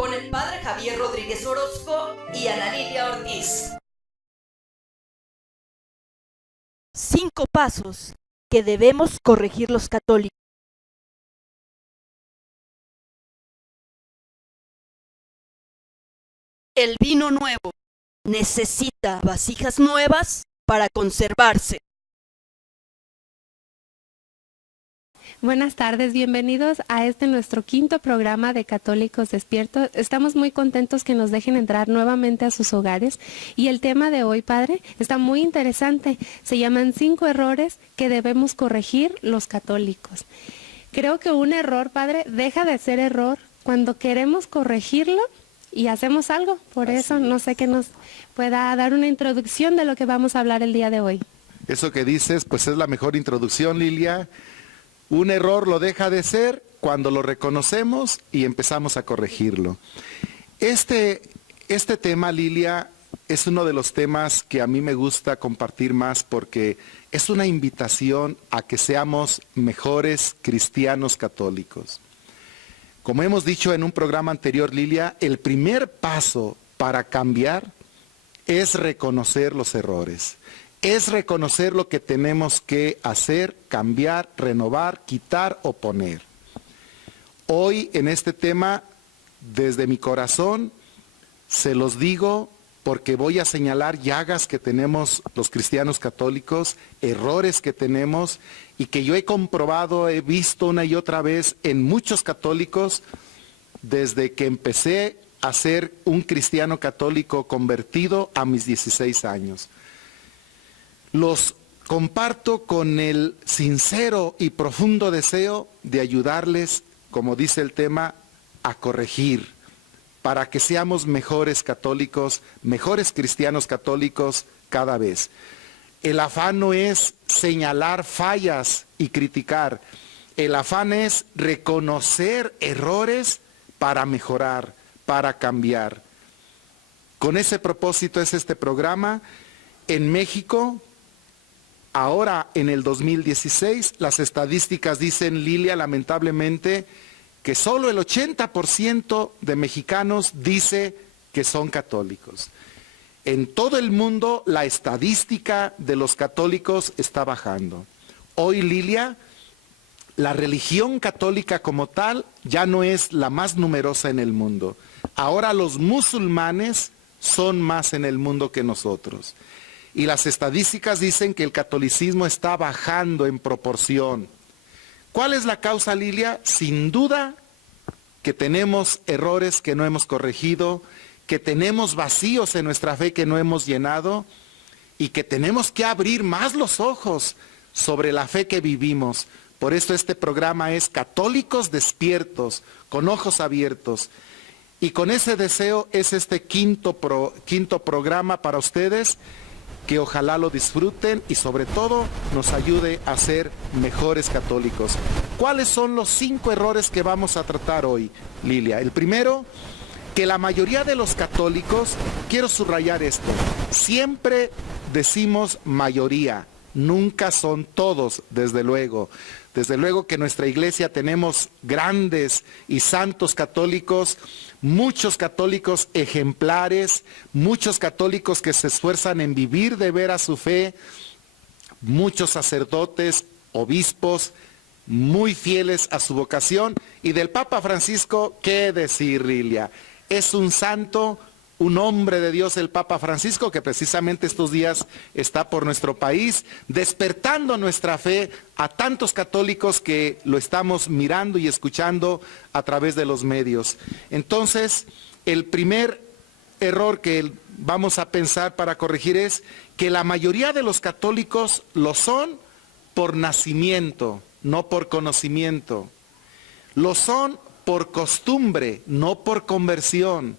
con el padre Javier Rodríguez Orozco y Ana Lilia Ortiz. 5 pasos que debemos corregir los católicos. El vino nuevo necesita vasijas nuevas para conservarse. Buenas tardes, bienvenidos a nuestro 5º programa de Católicos Despiertos. Estamos muy contentos que nos dejen entrar nuevamente a sus hogares y el tema de hoy, Padre, está muy interesante. Se llaman 5 errores que debemos corregir los católicos. Creo que un error, Padre, deja de ser error cuando queremos corregirlo y hacemos algo. Por eso no sé que nos pueda dar una introducción de lo que vamos a hablar el día de hoy. Eso que dices, pues es la mejor introducción, Lilia. Un error lo deja de ser cuando lo reconocemos y empezamos a corregirlo. Este tema, Lilia, es uno de los temas que a mí me gusta compartir más porque es una invitación a que seamos mejores cristianos católicos. Como hemos dicho en un programa anterior, Lilia, el primer paso para cambiar es reconocer los errores. Es reconocer lo que tenemos que hacer, cambiar, renovar, quitar o poner. Hoy en este tema, desde mi corazón, se los digo porque voy a señalar llagas que tenemos los cristianos católicos, errores que tenemos y que yo he comprobado, he visto una y otra vez en muchos católicos desde que empecé a ser un cristiano católico convertido a mis 16 años. Los comparto con el sincero y profundo deseo de ayudarles, como dice el tema, a corregir, para que seamos mejores católicos, mejores cristianos católicos cada vez. El afán no es señalar fallas y criticar, el afán es reconocer errores para mejorar, para cambiar. Con ese propósito es este programa. En México, ahora en el 2016, las estadísticas dicen, Lilia, lamentablemente, que solo el 80% de mexicanos dice que son católicos. En todo el mundo la estadística de los católicos está bajando. Hoy, Lilia, la religión católica como tal ya no es la más numerosa en el mundo. Ahora los musulmanes son más en el mundo que nosotros. Y las estadísticas dicen que el catolicismo está bajando en proporción. ¿Cuál es la causa, Lilia? Sin duda que tenemos errores que no hemos corregido, que tenemos vacíos en nuestra fe que no hemos llenado y que tenemos que abrir más los ojos sobre la fe que vivimos. Por eso este programa es Católicos Despiertos, con ojos abiertos. Y con ese deseo es este quinto programa para ustedes, que ojalá lo disfruten y sobre todo nos ayude a ser mejores católicos. ¿Cuáles son los 5 errores que vamos a tratar hoy, Lilia? El primero, que la mayoría de los católicos, quiero subrayar esto, siempre decimos mayoría, nunca son todos, desde luego. Desde luego que en nuestra iglesia tenemos grandes y santos católicos, muchos católicos ejemplares, muchos católicos que se esfuerzan en vivir de veras su fe, muchos sacerdotes, obispos, muy fieles a su vocación. Y del Papa Francisco, ¿qué decir, Lilia? Es un santo, un hombre de Dios, el Papa Francisco, que precisamente estos días está por nuestro país, despertando nuestra fe a tantos católicos que lo estamos mirando y escuchando a través de los medios. Entonces, el primer error que vamos a pensar para corregir es que la mayoría de los católicos lo son por nacimiento, no por conocimiento. Lo son por costumbre, no por conversión.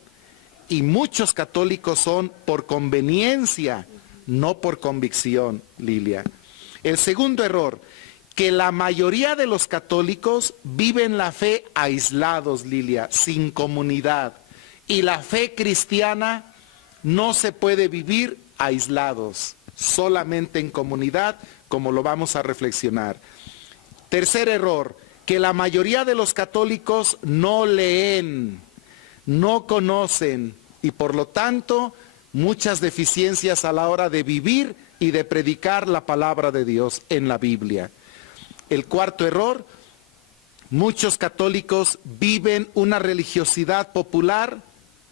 Y muchos católicos son por conveniencia, no por convicción, Lilia. El segundo error, que la mayoría de los católicos viven la fe aislados, Lilia, sin comunidad. Y la fe cristiana no se puede vivir aislados, solamente en comunidad, como lo vamos a reflexionar. Tercer error, que la mayoría de los católicos no leen. no conocen y por lo tanto muchas deficiencias a la hora de vivir y de predicar la palabra de Dios en la Biblia. El cuarto error, muchos católicos viven una religiosidad popular,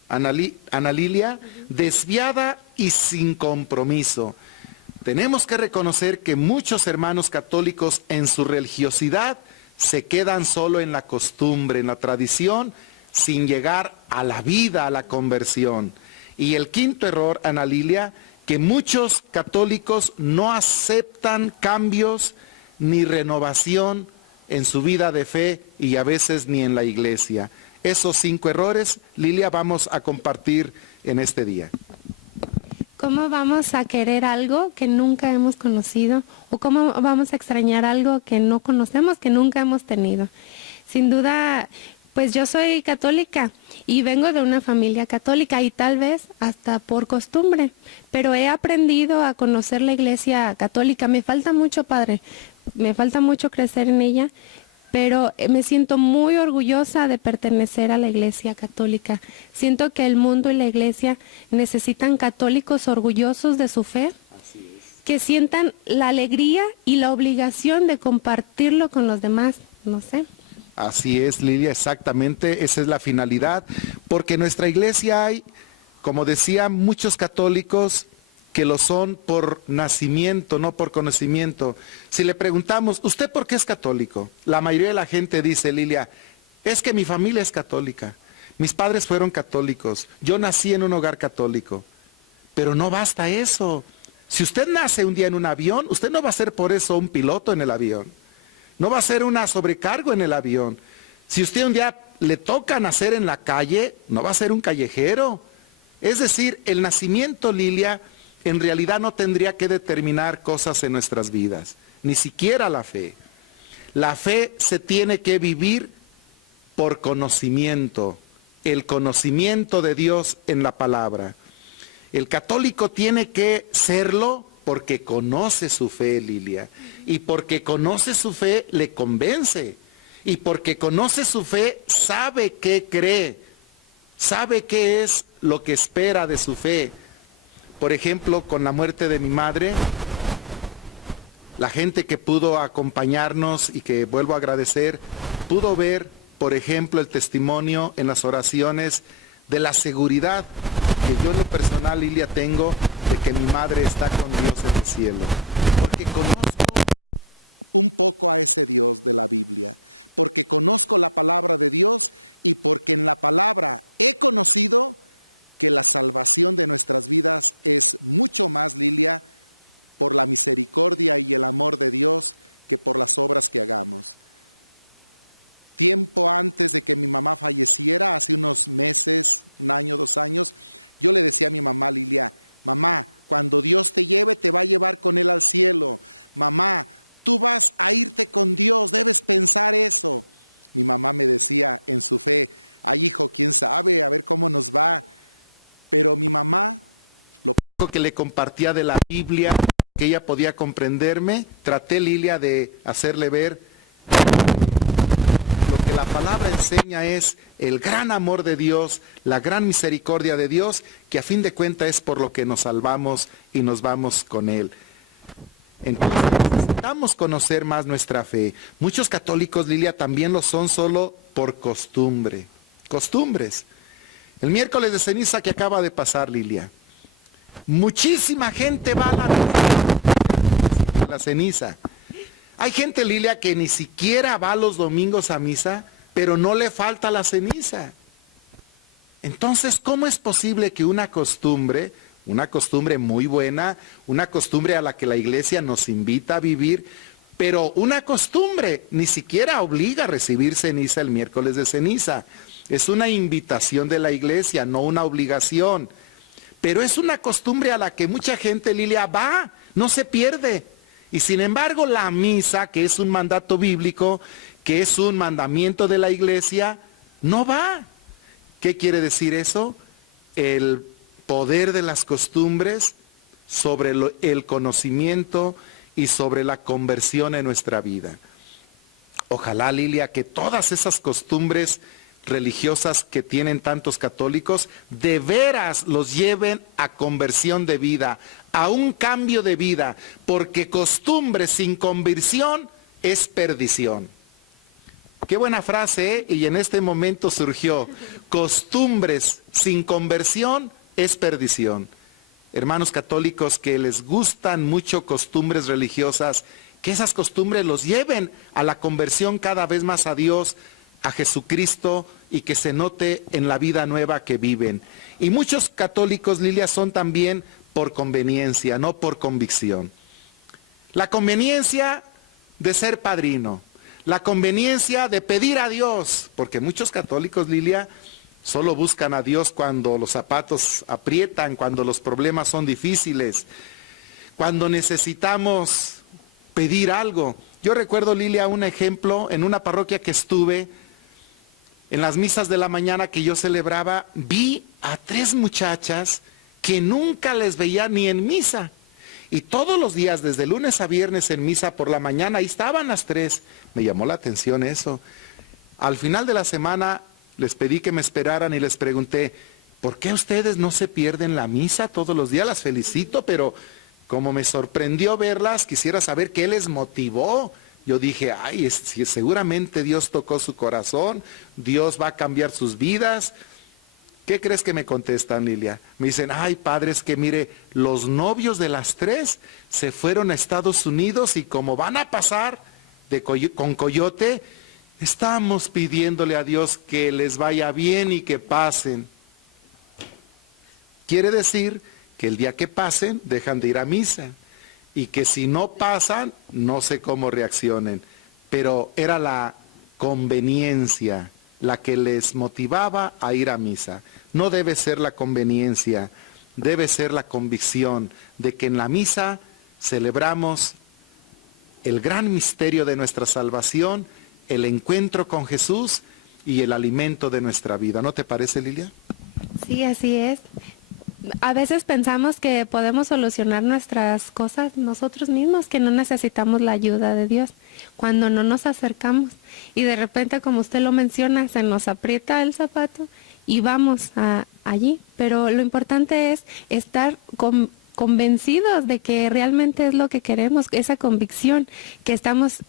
Ana Lilia, desviada y sin compromiso. Tenemos que reconocer que muchos hermanos católicos en su religiosidad se quedan solo en la costumbre, en la tradición, sin llegar a la vida, a la conversión. Y el quinto error, Ana Lilia, que muchos católicos no aceptan cambios ni renovación en su vida de fe y a veces ni en la iglesia. Esos 5 errores, Lilia, vamos a compartir en este día. ¿Cómo vamos a querer algo que nunca hemos conocido? ¿O cómo vamos a extrañar algo que no conocemos, que nunca hemos tenido? Sin duda, pues yo soy católica y vengo de una familia católica y tal vez hasta por costumbre, pero he aprendido a conocer la iglesia católica. Me falta mucho, padre, me falta mucho crecer en ella, pero me siento muy orgullosa de pertenecer a la iglesia católica. Siento que el mundo y la iglesia necesitan católicos orgullosos de su fe, que sientan la alegría y la obligación de compartirlo con los demás, no sé. Así es, Lilia, exactamente, esa es la finalidad, porque en nuestra iglesia hay, como decía, muchos católicos que lo son por nacimiento, no por conocimiento. Si le preguntamos, ¿usted por qué es católico? La mayoría de la gente dice, Lilia, es que mi familia es católica, mis padres fueron católicos, yo nací en un hogar católico. Pero no basta eso. Si usted nace un día en un avión, usted no va a ser por eso un piloto en el avión. No va a ser una sobrecargo en el avión. Si usted un día le toca nacer en la calle, no va a ser un callejero. Es decir, el nacimiento, Lilia, en realidad no tendría que determinar cosas en nuestras vidas, ni siquiera la fe. La fe se tiene que vivir por conocimiento, el conocimiento de Dios en la palabra. El católico tiene que serlo porque conoce su fe, Lilia, y porque conoce su fe le convence, y porque conoce su fe sabe qué cree, sabe qué es lo que espera de su fe. Por ejemplo, con la muerte de mi madre, la gente que pudo acompañarnos y que vuelvo a agradecer, pudo ver, por ejemplo, el testimonio en las oraciones de la seguridad que yo en lo personal, Lilia, tengo de que mi madre está con Dios en el cielo. Porque conozco que le compartía de la Biblia, que ella podía comprenderme. Traté, Lilia, de hacerle ver lo que la palabra enseña es el gran amor de Dios, la gran misericordia de Dios, que a fin de cuentas es por lo que nos salvamos y nos vamos con Él. Entonces necesitamos conocer más nuestra fe. Muchos católicos, Lilia, también lo son solo por costumbre. Costumbres. El miércoles de ceniza que acaba de pasar, Lilia, muchísima gente va a la ceniza. Hay gente, Lilia, que ni siquiera va los domingos a misa, pero no le falta la ceniza. Entonces, ¿cómo es posible que una costumbre muy buena, una costumbre a la que la iglesia nos invita a vivir, pero una costumbre ni siquiera obliga a recibir ceniza el miércoles de ceniza? Es una invitación de la iglesia, no una obligación. Pero es una costumbre a la que mucha gente, Lilia, va, no se pierde. Y sin embargo, la misa, que es un mandato bíblico, que es un mandamiento de la iglesia, no va. ¿Qué quiere decir eso? El poder de las costumbres sobre el conocimiento y sobre la conversión en nuestra vida. Ojalá, Lilia, que todas esas costumbres religiosas que tienen tantos católicos, de veras los lleven a conversión de vida, a un cambio de vida, porque costumbre sin conversión es perdición. Qué buena frase, ¿eh? Y en este momento surgió, costumbres sin conversión es perdición. Hermanos católicos que les gustan mucho costumbres religiosas, que esas costumbres los lleven a la conversión cada vez más a Dios, a Jesucristo, y que se note en la vida nueva que viven. Y muchos católicos, Lilia, son también por conveniencia, no por convicción. La conveniencia de ser padrino, la conveniencia de pedir a Dios, porque muchos católicos, Lilia, solo buscan a Dios cuando los zapatos aprietan, cuando los problemas son difíciles, cuando necesitamos pedir algo. Yo recuerdo, Lilia, un ejemplo en una parroquia que estuve, en las misas de la mañana que yo celebraba, vi a 3 muchachas que nunca les veía ni en misa. Y todos los días, desde lunes a viernes en misa por la mañana, ahí estaban las 3. Me llamó la atención eso. Al final de la semana les pedí que me esperaran y les pregunté, ¿por qué ustedes no se pierden la misa todos los días? Las felicito, pero como me sorprendió verlas, quisiera saber qué les motivó. Yo dije, ay, seguramente Dios tocó su corazón, Dios va a cambiar sus vidas. ¿Qué crees que me contestan, Lilia? Me dicen, ay, padre, es que mire, los novios de las 3 se fueron a Estados Unidos y como van a pasar con Coyote, estamos pidiéndole a Dios que les vaya bien y que pasen. Quiere decir que el día que pasen, dejan de ir a misa. Y que si no pasan, no sé cómo reaccionen. Pero era la conveniencia la que les motivaba a ir a misa. No debe ser la conveniencia, debe ser la convicción de que en la misa celebramos el gran misterio de nuestra salvación, el encuentro con Jesús y el alimento de nuestra vida. ¿No te parece, Lilia? Sí, así es. A veces pensamos que podemos solucionar nuestras cosas nosotros mismos, que no necesitamos la ayuda de Dios, cuando no nos acercamos. Y de repente, como usted lo menciona, se nos aprieta el zapato y vamos allí. Pero lo importante es estar convencidos de que realmente es lo que queremos, esa convicción, que estamos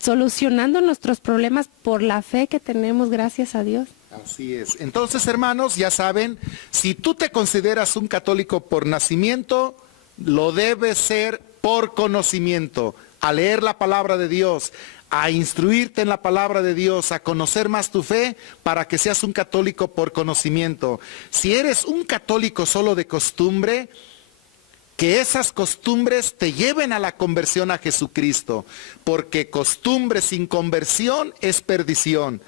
solucionando nuestros problemas por la fe que tenemos, gracias a Dios. Así es. Entonces, hermanos, ya saben, si tú te consideras un católico por nacimiento, lo debes ser por conocimiento, a leer la palabra de Dios, a instruirte en la palabra de Dios, a conocer más tu fe, para que seas un católico por conocimiento. Si eres un católico solo de costumbre, que esas costumbres te lleven a la conversión a Jesucristo, porque costumbre sin conversión es perdición.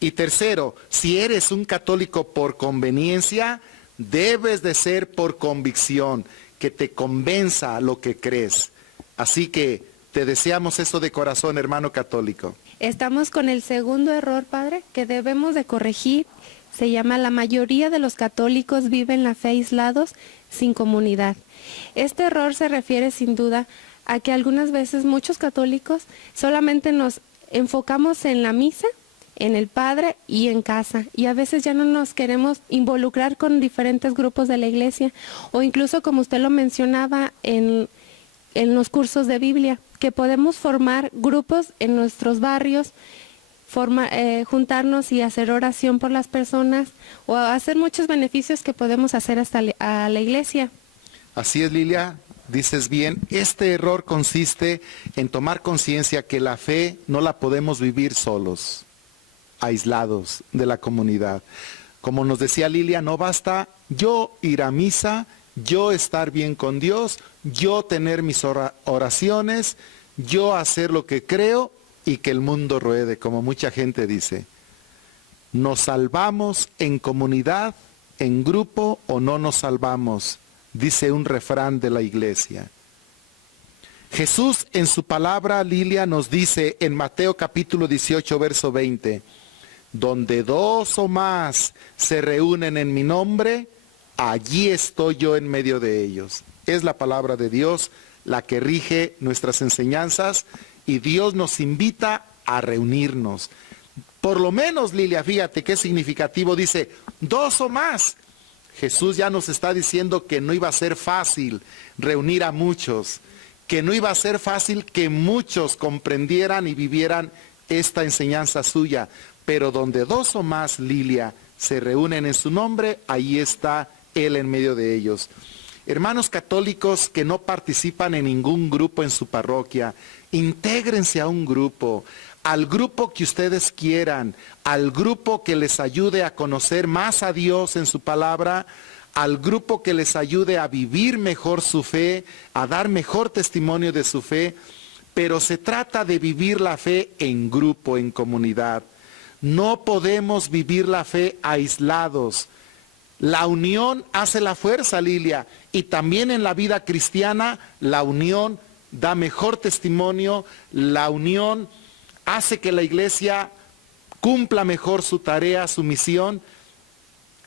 Y tercero, si eres un católico por conveniencia, debes de ser por convicción, que te convenza lo que crees. Así que te deseamos eso de corazón, hermano católico. Estamos con el segundo error, padre, que debemos de corregir. Se llama: la mayoría de los católicos viven la fe aislados, sin comunidad. Este error se refiere sin duda a que algunas veces muchos católicos solamente nos enfocamos en la misa, en el Padre y en casa, y a veces ya no nos queremos involucrar con diferentes grupos de la iglesia, o incluso, como usted lo mencionaba, en los cursos de Biblia, que podemos formar grupos en nuestros barrios, juntarnos y hacer oración por las personas, o hacer muchos beneficios que podemos hacer hasta a la iglesia. Así es, Lilia, dices bien, este error consiste en tomar conciencia que la fe no la podemos vivir solos, aislados de la comunidad. Como nos decía Lilia, no basta yo ir a misa, yo estar bien con Dios, yo tener mis oraciones, yo hacer lo que creo y que el mundo ruede, como mucha gente dice. ¿Nos salvamos en comunidad, en grupo, o no nos salvamos? Dice un refrán de la iglesia. Jesús en su palabra, Lilia, nos dice en Mateo capítulo 18, verso 20, donde 2 o más se reúnen en mi nombre, allí estoy yo en medio de ellos. Es la palabra de Dios la que rige nuestras enseñanzas, y Dios nos invita a reunirnos. Por lo menos, Lilia, fíjate qué significativo, dice, 2 o más. Jesús ya nos está diciendo que no iba a ser fácil reunir a muchos, que no iba a ser fácil que muchos comprendieran y vivieran esta enseñanza suya, pero donde 2 o más, Lilia, se reúnen en su nombre, ahí está Él en medio de ellos. Hermanos católicos que no participan en ningún grupo en su parroquia, intégrense a un grupo, al grupo que ustedes quieran, al grupo que les ayude a conocer más a Dios en su palabra, al grupo que les ayude a vivir mejor su fe, a dar mejor testimonio de su fe, pero se trata de vivir la fe en grupo, en comunidad. No podemos vivir la fe aislados. La unión hace la fuerza, Lilia, y también en la vida cristiana la unión da mejor testimonio, la unión hace que la iglesia cumpla mejor su tarea, su misión,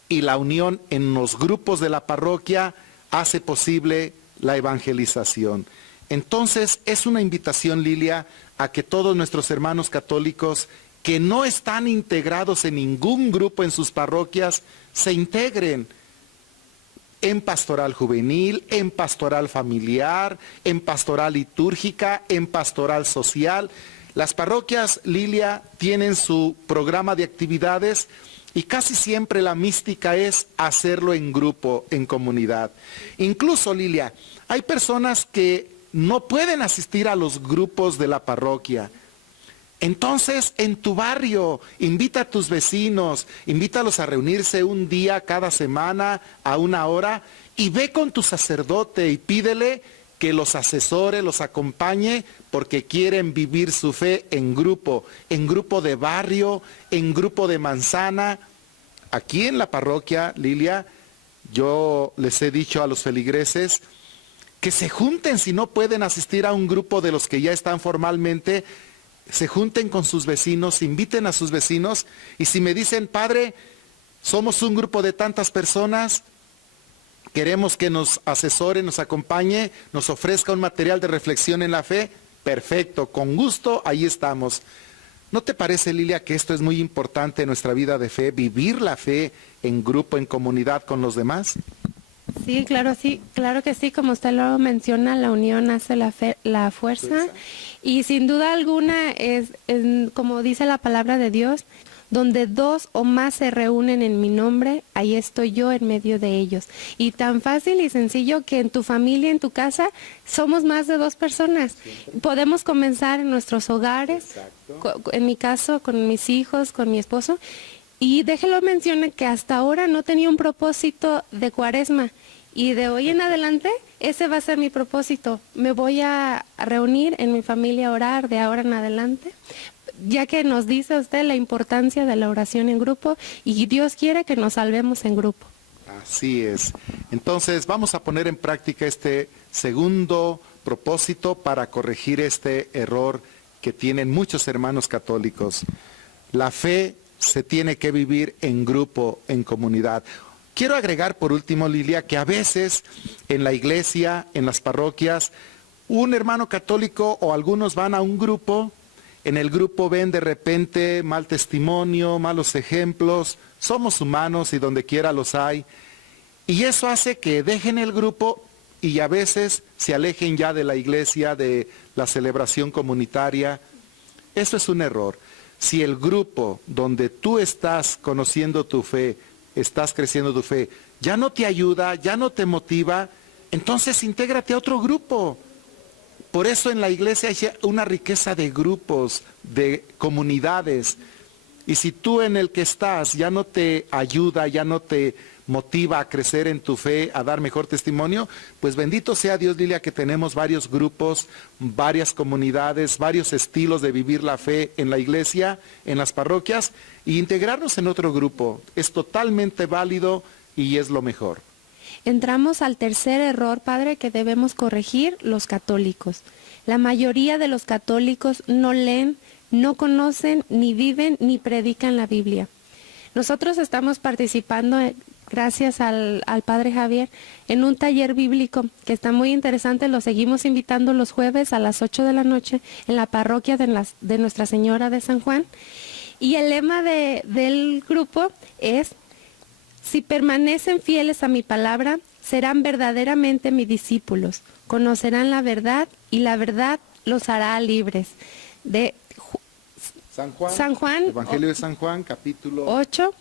y la unión en los grupos de la parroquia hace posible la evangelización. Entonces es una invitación, Lilia, a que todos nuestros hermanos católicos que no están integrados en ningún grupo en sus parroquias, se integren en pastoral juvenil, en pastoral familiar, en pastoral litúrgica, en pastoral social. Las parroquias, Lilia, tienen su programa de actividades y casi siempre la mística es hacerlo en grupo, en comunidad. Incluso, Lilia, hay personas que no pueden asistir a los grupos de la parroquia. Entonces, en tu barrio, invita a tus vecinos, invítalos a reunirse un día cada semana a 1 hora y ve con tu sacerdote y pídele que los asesore, los acompañe, porque quieren vivir su fe en grupo de barrio, en grupo de manzana. Aquí en la parroquia, Lilia, yo les he dicho a los feligreses que se junten si no pueden asistir a un grupo de los que ya están formalmente, se junten con sus vecinos, inviten a sus vecinos, y si me dicen, padre, somos un grupo de tantas personas, queremos que nos asesore, nos acompañe, nos ofrezca un material de reflexión en la fe, perfecto, con gusto, ahí estamos. ¿No te parece, Lilia, que esto es muy importante en nuestra vida de fe, vivir la fe en grupo, en comunidad con los demás? Sí, claro que sí, como usted lo menciona, la unión hace la fuerza. Y sin duda alguna es, como dice la palabra de Dios, donde 2 o más se reúnen en mi nombre, ahí estoy yo en medio de ellos. Y tan fácil y sencillo que en tu familia, en tu casa, somos más de 2 personas. Sí. Podemos comenzar en nuestros hogares, en mi caso, con mis hijos, con mi esposo. Y déjelo mencionar que hasta ahora no tenía un propósito de cuaresma. Y de hoy en adelante, ese va a ser mi propósito. Me voy a reunir en mi familia a orar de ahora en adelante, ya que nos dice usted la importancia de la oración en grupo y Dios quiere que nos salvemos en grupo. Así es. Entonces vamos a poner en práctica este segundo propósito para corregir este error que tienen muchos hermanos católicos. La fe se tiene que vivir en grupo, en comunidad. Quiero agregar por último, Lilia, que a veces en la iglesia, en las parroquias, un hermano católico o algunos van a un grupo, en el grupo ven de repente mal testimonio, malos ejemplos, somos humanos y donde quiera los hay, y eso hace que dejen el grupo y a veces se alejen ya de la iglesia, de la celebración comunitaria. Eso es un error. Si el grupo donde tú estás conociendo tu fe, estás creciendo tu fe, ya no te ayuda, ya no te motiva, entonces intégrate a otro grupo. Por eso en la iglesia hay una riqueza de grupos, de comunidades. Y si tú en el que estás ya no te ayuda, ya no te motiva a crecer en tu fe, a dar mejor testimonio, pues bendito sea Dios, Lilia, que tenemos varios grupos, varias comunidades, varios estilos de vivir la fe en la iglesia, en las parroquias, y integrarnos en otro grupo. Es totalmente válido y es lo mejor. Entramos al tercer error, padre, que debemos corregir los católicos. La mayoría de los católicos no leen, no conocen, ni viven, ni predican la Biblia. Nosotros estamos participando, gracias al padre Javier, en un taller bíblico que está muy interesante. Lo seguimos invitando los jueves a las 8 de la noche en la parroquia de Nuestra Señora de San Juan. Y el lema del grupo es: si permanecen fieles a mi palabra, serán verdaderamente mis discípulos, conocerán la verdad y la verdad los hará libres. De San Juan, Evangelio de San Juan, capítulo 8,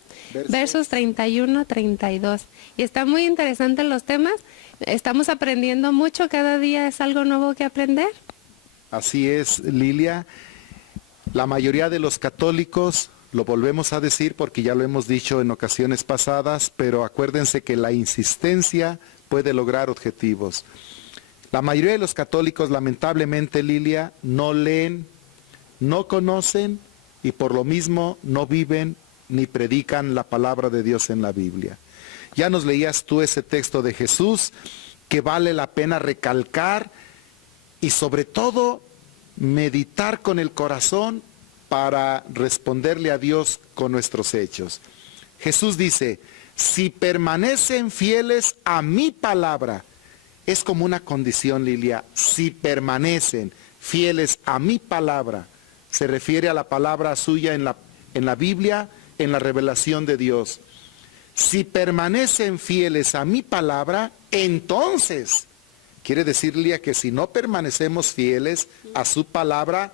versos 31-32. Y está muy interesante los temas. Estamos aprendiendo mucho, cada día es algo nuevo que aprender. Así es, Lilia. La mayoría de los católicos, lo volvemos a decir porque ya lo hemos dicho en ocasiones pasadas, pero acuérdense que la insistencia puede lograr objetivos. La mayoría de los católicos, lamentablemente, Lilia, no leen, no conocen y por lo mismo no viven ni predican la palabra de Dios en la Biblia. Ya nos leías tú ese texto de Jesús que vale la pena recalcar y sobre todo meditar con el corazón para responderle a Dios con nuestros hechos. Jesús dice, si permanecen fieles a mi palabra, es como una condición, Lilia, si permanecen fieles a mi palabra, se refiere a la palabra suya en la Biblia, en la revelación de Dios. Si permanecen fieles a mi palabra, entonces, quiere decir, Lilia, que si no permanecemos fieles a su palabra,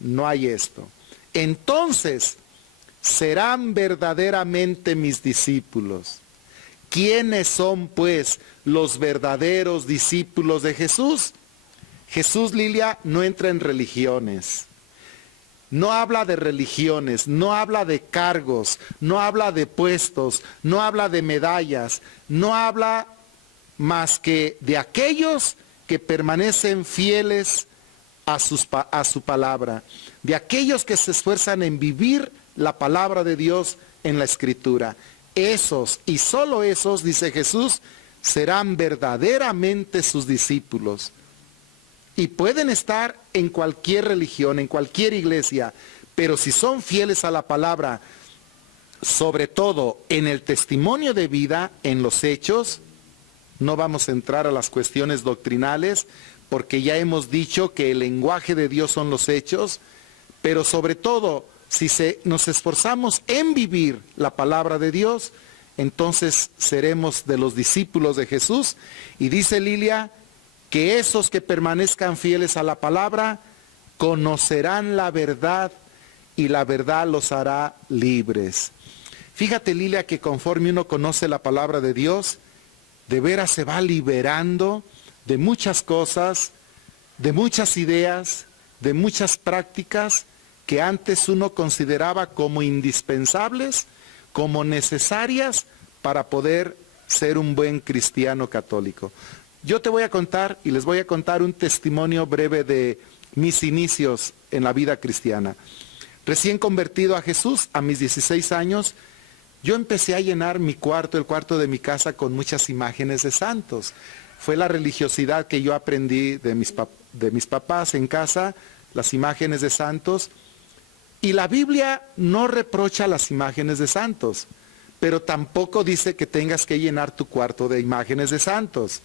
no hay esto. Entonces, serán verdaderamente mis discípulos. ¿Quiénes son, pues, los verdaderos discípulos de Jesús? Jesús, Lilia, no entra en religiones. No habla de religiones, no habla de cargos, no habla de puestos, no habla de medallas, no habla más que de aquellos que permanecen fieles a su palabra, de aquellos que se esfuerzan en vivir la palabra de Dios en la Escritura. Esos y solo esos, dice Jesús, serán verdaderamente sus discípulos. Y pueden estar en cualquier religión, en cualquier iglesia, pero si son fieles a la palabra, sobre todo en el testimonio de vida, en los hechos, no vamos a entrar a las cuestiones doctrinales, porque ya hemos dicho que el lenguaje de Dios son los hechos, pero sobre todo, si nos esforzamos en vivir la palabra de Dios, entonces seremos de los discípulos de Jesús. Y dice Lilia, que esos que permanezcan fieles a la palabra, conocerán la verdad y la verdad los hará libres. Fíjate, Lilia, que conforme uno conoce la palabra de Dios, de veras se va liberando de muchas cosas, de muchas ideas, de muchas prácticas que antes uno consideraba como indispensables, como necesarias para poder ser un buen cristiano católico. Yo te voy a contar y les voy a contar un testimonio breve de mis inicios en la vida cristiana. Recién convertido a Jesús, a mis 16 años, yo empecé a llenar mi cuarto, el cuarto de mi casa, con muchas imágenes de santos. Fue la religiosidad que yo aprendí de mis papás en casa, las imágenes de santos. Y la Biblia no reprocha las imágenes de santos, pero tampoco dice que tengas que llenar tu cuarto de imágenes de santos.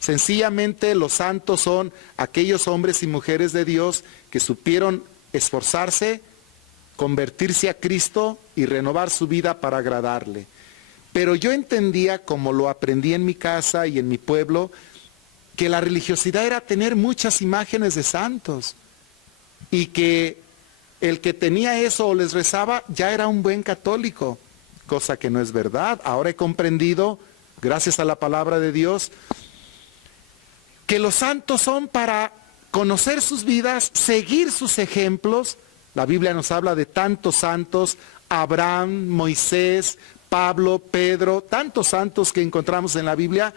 Sencillamente los santos son aquellos hombres y mujeres de Dios que supieron esforzarse, convertirse a Cristo y renovar su vida para agradarle. Pero yo entendía, como lo aprendí en mi casa y en mi pueblo, que la religiosidad era tener muchas imágenes de santos y que el que tenía eso o les rezaba ya era un buen católico, cosa que no es verdad. Ahora he comprendido, gracias a la palabra de Dios, que los santos son para conocer sus vidas, seguir sus ejemplos. La Biblia nos habla de tantos santos, Abraham, Moisés, Pablo, Pedro, tantos santos que encontramos en la Biblia,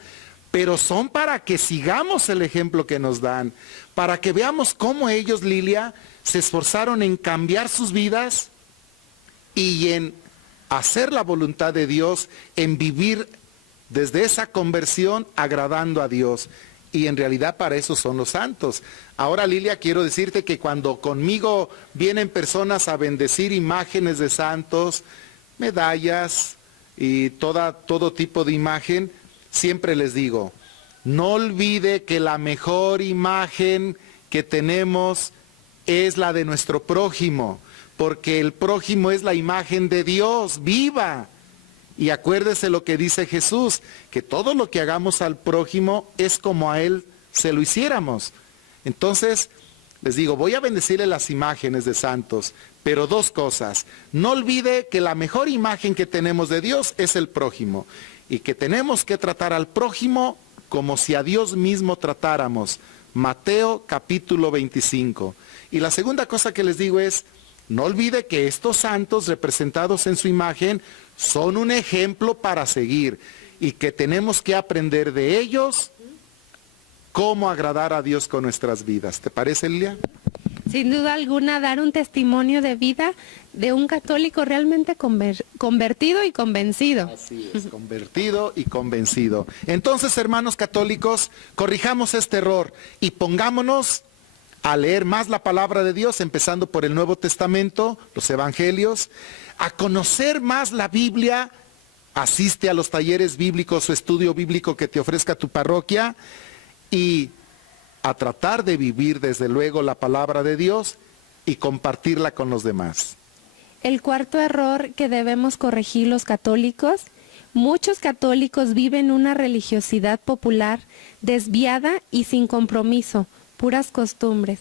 pero son para que sigamos el ejemplo que nos dan, para que veamos cómo ellos, Lilia, se esforzaron en cambiar sus vidas y en hacer la voluntad de Dios, en vivir desde esa conversión agradando a Dios. Y en realidad para eso son los santos. Ahora, Lilia, quiero decirte que cuando conmigo vienen personas a bendecir imágenes de santos, medallas y todo tipo de imagen, siempre les digo, no olvide que la mejor imagen que tenemos es la de nuestro prójimo, porque el prójimo es la imagen de Dios viva. Y acuérdese lo que dice Jesús, que todo lo que hagamos al prójimo es como a Él se lo hiciéramos. Entonces, les digo, voy a bendecirle las imágenes de santos, pero dos cosas. No olvide que la mejor imagen que tenemos de Dios es el prójimo, y que tenemos que tratar al prójimo como si a Dios mismo tratáramos. Mateo capítulo 25. Y la segunda cosa que les digo es, no olvide que estos santos representados en su imagen son un ejemplo para seguir y que tenemos que aprender de ellos cómo agradar a Dios con nuestras vidas. ¿Te parece, Lilia? Sin duda alguna, dar un testimonio de vida de un católico realmente convertido y convencido. Así es, convertido y convencido. Entonces, hermanos católicos, corrijamos este error y pongámonos a leer más la palabra de Dios, empezando por el Nuevo Testamento, los Evangelios, a conocer más la Biblia. Asiste a los talleres bíblicos o estudio bíblico que te ofrezca tu parroquia y a tratar de vivir desde luego la palabra de Dios y compartirla con los demás. El cuarto error que debemos corregir los católicos: muchos católicos viven una religiosidad popular desviada y sin compromiso, puras costumbres.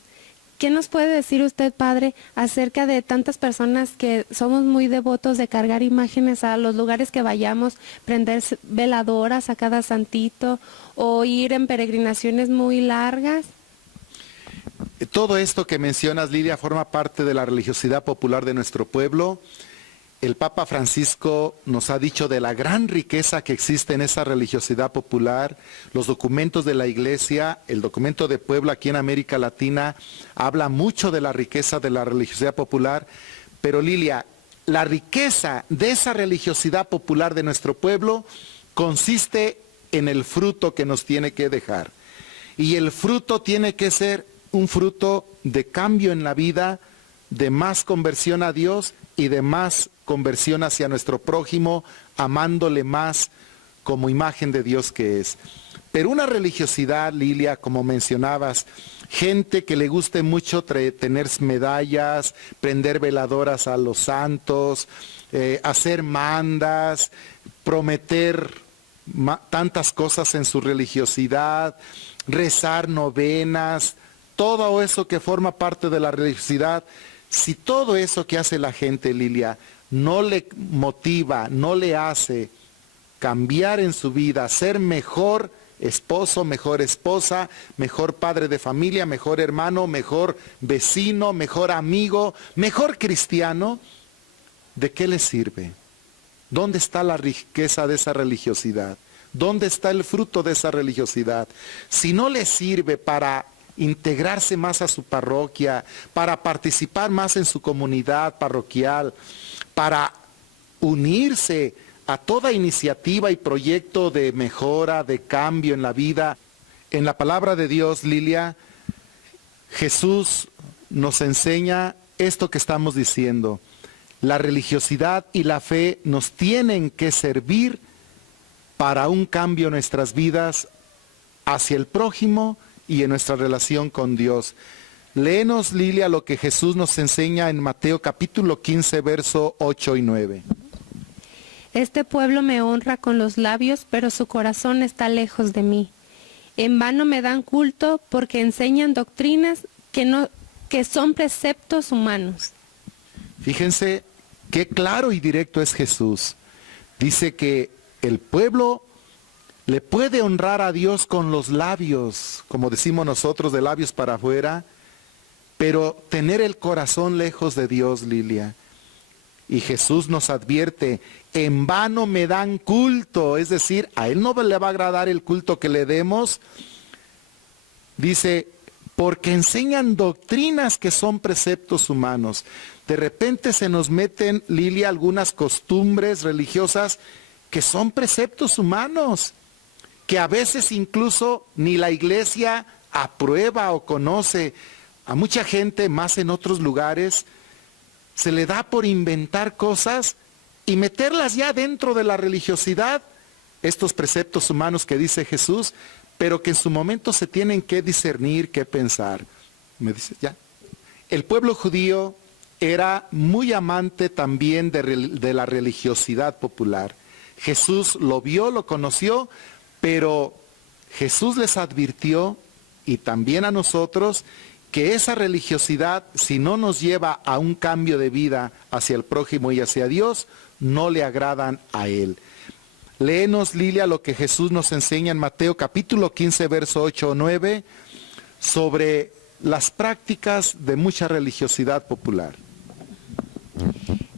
¿Qué nos puede decir usted, padre, acerca de tantas personas que somos muy devotos de cargar imágenes a los lugares que vayamos, prender veladoras a cada santito o ir en peregrinaciones muy largas? Todo esto que mencionas, Lidia, forma parte de la religiosidad popular de nuestro pueblo. El Papa Francisco nos ha dicho de la gran riqueza que existe en esa religiosidad popular. Los documentos de la Iglesia, el documento de Puebla aquí en América Latina, habla mucho de la riqueza de la religiosidad popular. Pero Lilia, la riqueza de esa religiosidad popular de nuestro pueblo consiste en el fruto que nos tiene que dejar. Y el fruto tiene que ser un fruto de cambio en la vida, de más conversión a Dios y de más conversión hacia nuestro prójimo, amándole más como imagen de Dios que es. Pero una religiosidad, Lilia, como mencionabas, gente que le guste mucho tener medallas, prender veladoras a los santos, hacer mandas, prometer tantas cosas en su religiosidad, rezar novenas, todo eso que forma parte de la religiosidad. Si todo eso que hace la gente, Lilia, no le motiva, no le hace cambiar en su vida, ser mejor esposo, mejor esposa, mejor padre de familia, mejor hermano, mejor vecino, mejor amigo, mejor cristiano, ¿de qué le sirve? ¿Dónde está la riqueza de esa religiosidad? ¿Dónde está el fruto de esa religiosidad? Si no le sirve para integrarse más a su parroquia, para participar más en su comunidad parroquial, para unirse a toda iniciativa y proyecto de mejora, de cambio en la vida. En la palabra de Dios, Lilia, Jesús nos enseña esto que estamos diciendo. La religiosidad y la fe nos tienen que servir para un cambio en nuestras vidas hacia el prójimo y en nuestra relación con Dios. Léenos, Lilia, lo que Jesús nos enseña en Mateo capítulo 15, verso 8 y 9. Este pueblo me honra con los labios, pero su corazón está lejos de mí. En vano me dan culto porque enseñan doctrinas que son preceptos humanos. Fíjense qué claro y directo es Jesús. Dice que el pueblo le puede honrar a Dios con los labios, como decimos nosotros, de labios para afuera, pero tener el corazón lejos de Dios, Lilia. Y Jesús nos advierte, en vano me dan culto, es decir, a Él no le va a agradar el culto que le demos. Dice, porque enseñan doctrinas que son preceptos humanos. De repente se nos meten, Lilia, algunas costumbres religiosas que son preceptos humanos, que a veces incluso ni la iglesia aprueba o conoce. A mucha gente, más en otros lugares, se le da por inventar cosas y meterlas ya dentro de la religiosidad, estos preceptos humanos que dice Jesús, pero que en su momento se tienen que discernir, que pensar. Me dice, ya. El pueblo judío era muy amante también de la religiosidad popular. Jesús lo vio, lo conoció, pero Jesús les advirtió, y también a nosotros, que esa religiosidad, si no nos lleva a un cambio de vida hacia el prójimo y hacia Dios, no le agradan a Él. Léenos, Lilia, lo que Jesús nos enseña en Mateo capítulo 15, verso 8 o 9, sobre las prácticas de mucha religiosidad popular.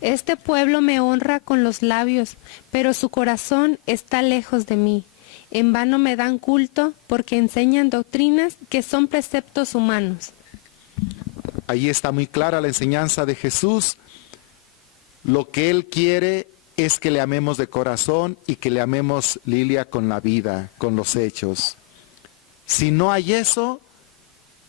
Este pueblo me honra con los labios, pero su corazón está lejos de mí. En vano me dan culto porque enseñan doctrinas que son preceptos humanos. Ahí está muy clara la enseñanza de Jesús. Lo que Él quiere es que le amemos de corazón y que le amemos, Lilia, con la vida, con los hechos. Si no hay eso,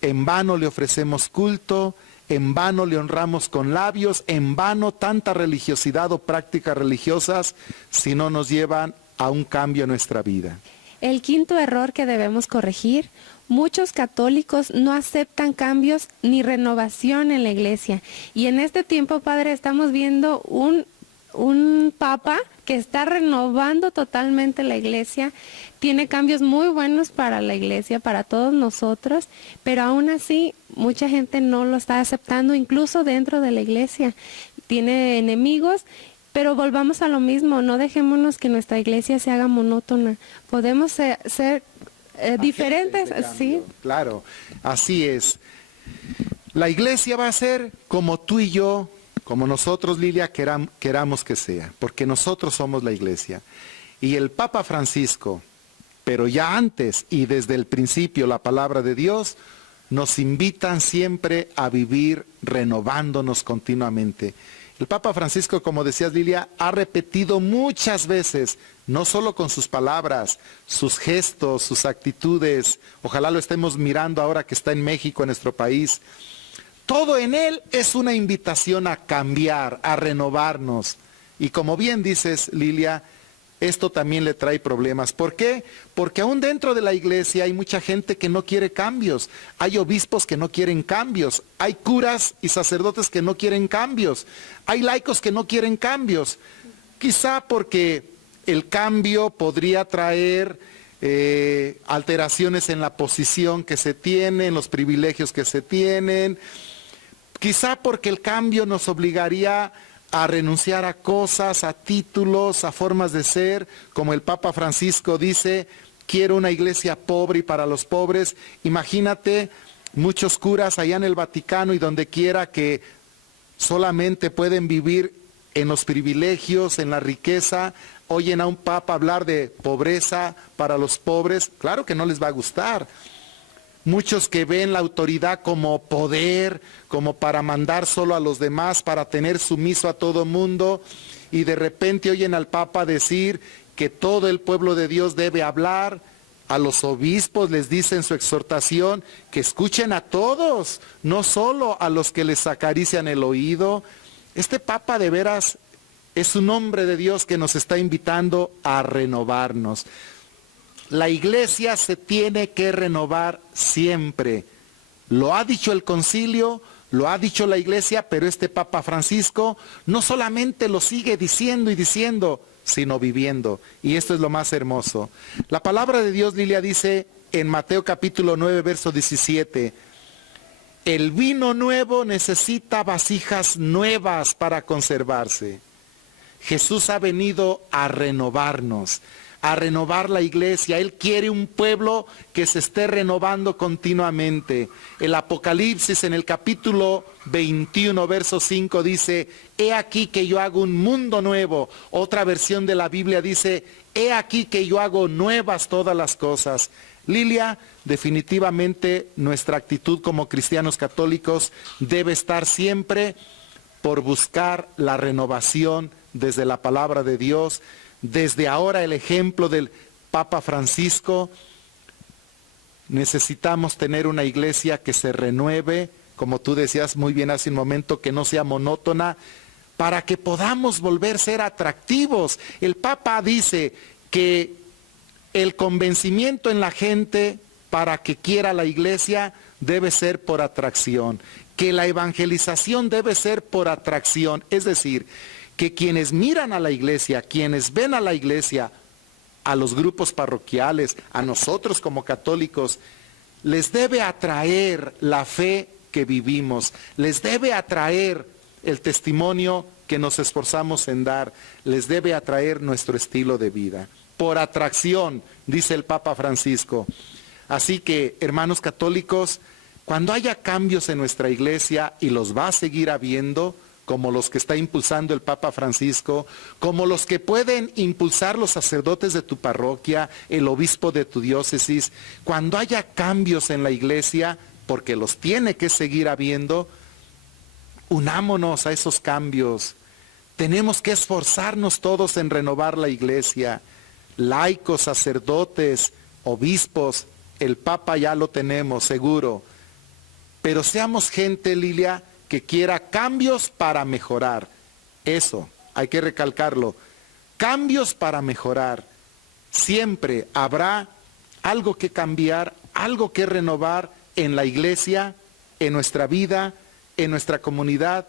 en vano le ofrecemos culto, en vano le honramos con labios, en vano tanta religiosidad o prácticas religiosas si no nos llevan a un cambio en nuestra vida. El quinto error que debemos corregir: muchos católicos no aceptan cambios ni renovación en la iglesia. Y en este tiempo, Padre, estamos viendo un papa que está renovando totalmente la iglesia. Tiene cambios muy buenos para la iglesia, para todos nosotros, pero aún así mucha gente no lo está aceptando, incluso dentro de la iglesia. Tiene enemigos. Pero volvamos a lo mismo, no dejémonos que nuestra iglesia se haga monótona. Podemos ser diferentes, sí. Claro, así es. La iglesia va a ser como tú y yo, como nosotros, Lilia, queramos que sea, porque nosotros somos la iglesia. Y el Papa Francisco, pero ya antes y desde el principio la palabra de Dios, nos invitan siempre a vivir renovándonos continuamente. El Papa Francisco, como decías, Lilia, ha repetido muchas veces, no solo con sus palabras, sus gestos, sus actitudes, ojalá lo estemos mirando ahora que está en México, en nuestro país. Todo en él es una invitación a cambiar, a renovarnos. Y como bien dices, Lilia, esto también le trae problemas. ¿Por qué? Porque aún dentro de la iglesia hay mucha gente que no quiere cambios. Hay obispos que no quieren cambios. Hay curas y sacerdotes que no quieren cambios. Hay laicos que no quieren cambios. Quizá porque el cambio podría traer alteraciones en la posición que se tiene, en los privilegios que se tienen. Quizá porque el cambio nos obligaría a renunciar a cosas, a títulos, a formas de ser, como el Papa Francisco dice, quiero una iglesia pobre y para los pobres. Imagínate muchos curas allá en el Vaticano y donde quiera que solamente pueden vivir en los privilegios, en la riqueza, oyen a un Papa hablar de pobreza para los pobres, claro que no les va a gustar. Muchos que ven la autoridad como poder, como para mandar solo a los demás, para tener sumiso a todo mundo, y de repente oyen al Papa decir que todo el pueblo de Dios debe hablar. A los obispos les dice en su exhortación que escuchen a todos, no solo a los que les acarician el oído. Este Papa de veras es un hombre de Dios que nos está invitando a renovarnos. La iglesia se tiene que renovar siempre. Lo ha dicho el concilio, lo ha dicho la iglesia, pero este Papa Francisco no solamente lo sigue diciendo y diciendo, sino viviendo. Y esto es lo más hermoso. La palabra de Dios, Lilia, dice en Mateo capítulo 9, verso 17, el vino nuevo necesita vasijas nuevas para conservarse. Jesús ha venido a renovarnos, a renovar la iglesia. Él quiere un pueblo que se esté renovando continuamente. El Apocalipsis en el capítulo 21, verso 5 dice, he aquí que yo hago un mundo nuevo. Otra versión de la Biblia dice, he aquí que yo hago nuevas todas las cosas. Lilia, definitivamente nuestra actitud como cristianos católicos debe estar siempre por buscar la renovación desde la palabra de Dios. Desde ahora el ejemplo del Papa Francisco, necesitamos tener una iglesia que se renueve, como tú decías muy bien hace un momento, que no sea monótona, para que podamos volver a ser atractivos. El Papa dice que el convencimiento en la gente para que quiera la iglesia debe ser por atracción, que la evangelización debe ser por atracción, es decir, que quienes miran a la iglesia, quienes ven a la iglesia, a los grupos parroquiales, a nosotros como católicos, les debe atraer la fe que vivimos, les debe atraer el testimonio que nos esforzamos en dar, les debe atraer nuestro estilo de vida. Por atracción, dice el Papa Francisco. Así que, hermanos católicos, cuando haya cambios en nuestra iglesia, y los va a seguir habiendo, como los que está impulsando el Papa Francisco, como los que pueden impulsar los sacerdotes de tu parroquia, el obispo de tu diócesis, cuando haya cambios en la iglesia, porque los tiene que seguir habiendo, unámonos a esos cambios. Tenemos que esforzarnos todos en renovar la iglesia, laicos, sacerdotes, obispos, el Papa ya lo tenemos seguro, pero seamos gente, Lilia, que quiera cambios para mejorar. Eso, hay que recalcarlo. Cambios para mejorar. Siempre habrá algo que cambiar, algo que renovar en la iglesia, en nuestra vida, en nuestra comunidad,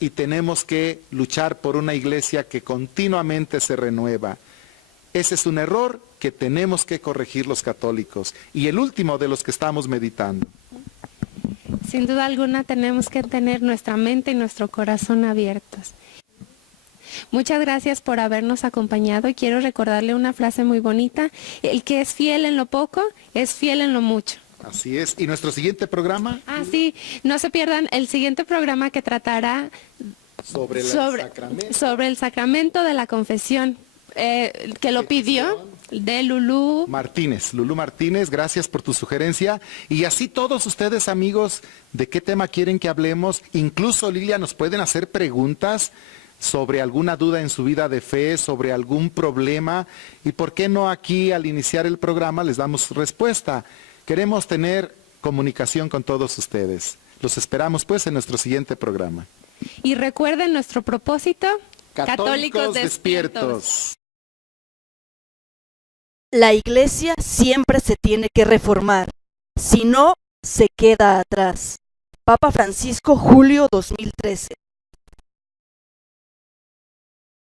y tenemos que luchar por una iglesia que continuamente se renueva. Ese es un error que tenemos que corregir los católicos. Y el último de los que estamos meditando. Sin duda alguna tenemos que tener nuestra mente y nuestro corazón abiertos. Muchas gracias por habernos acompañado y quiero recordarle una frase muy bonita: el que es fiel en lo poco, es fiel en lo mucho. Así es. ¿Y nuestro siguiente programa? Sí, no se pierdan el siguiente programa que tratará sobre el sacramento de la confesión, que lo pidió de Lulú Martínez, gracias por tu sugerencia. Y así todos ustedes, amigos, ¿de qué tema quieren que hablemos? Incluso, Lilia, nos pueden hacer preguntas sobre alguna duda en su vida de fe, sobre algún problema. Y por qué no aquí, al iniciar el programa, les damos respuesta. Queremos tener comunicación con todos ustedes. Los esperamos, pues, en nuestro siguiente programa. Y recuerden nuestro propósito: Católicos despiertos. La iglesia siempre se tiene que reformar, si no, se queda atrás. Papa Francisco, julio 2013.